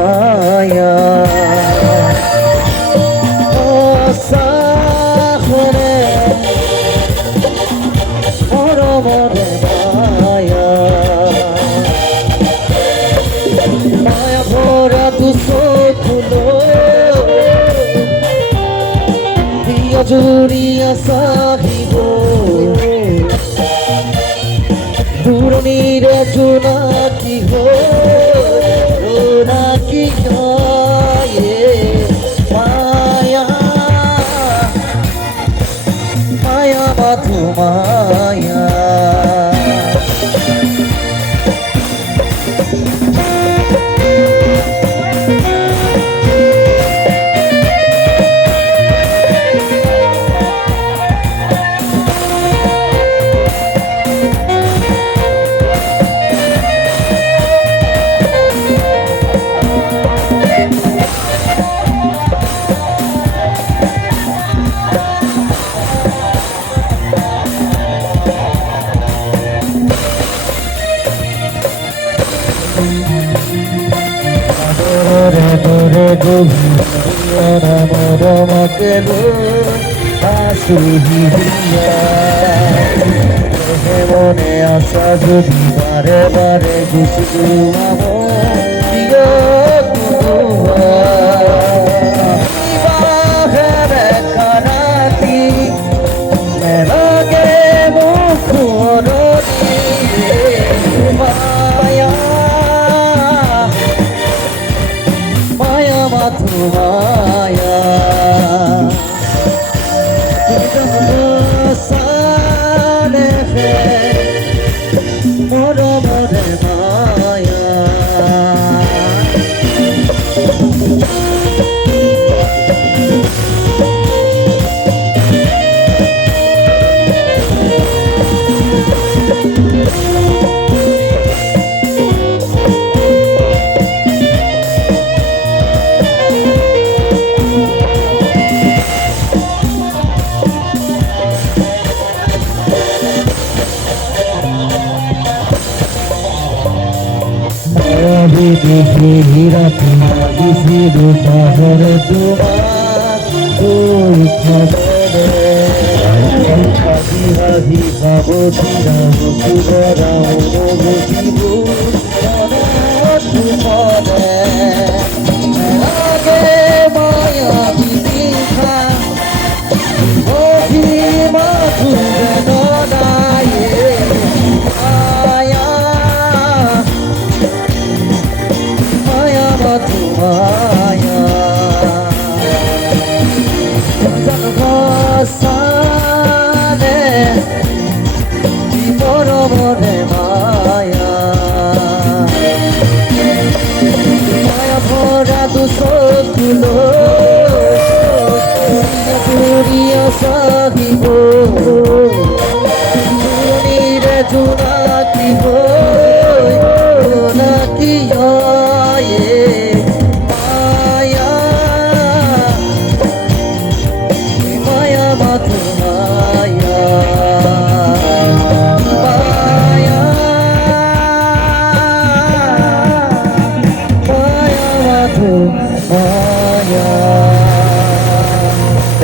মায়া সাখরে মরমরে মায়া মায়া ভরা দুশো ফুলো দিয়া জুড়িয়া সাহিব দূরণীর জোনাকি হো জোনাকি হয় মায়া মায়া মাথু মায়া মরমকে মনে আসা যদি বারে বারে গুছলু কানাতি লাগে মুখ মায়া মায়া মাথু মায়া সানে হে মরমরে মায়া দেখে হীরাতে লাগিছিল শহরে তোমার ওই খবরে হাসি হাসি ভাবতীরা মুখরা অনুভূতিব মনে লাগে মায়া বিদিশা অভিমা বেদনায় মায়া সানে মরমরে মায়া মায়া ভরা দুশো ফুলো পুরিয়া সাহিব রে জোনাকি জোনাকি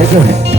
Thank you.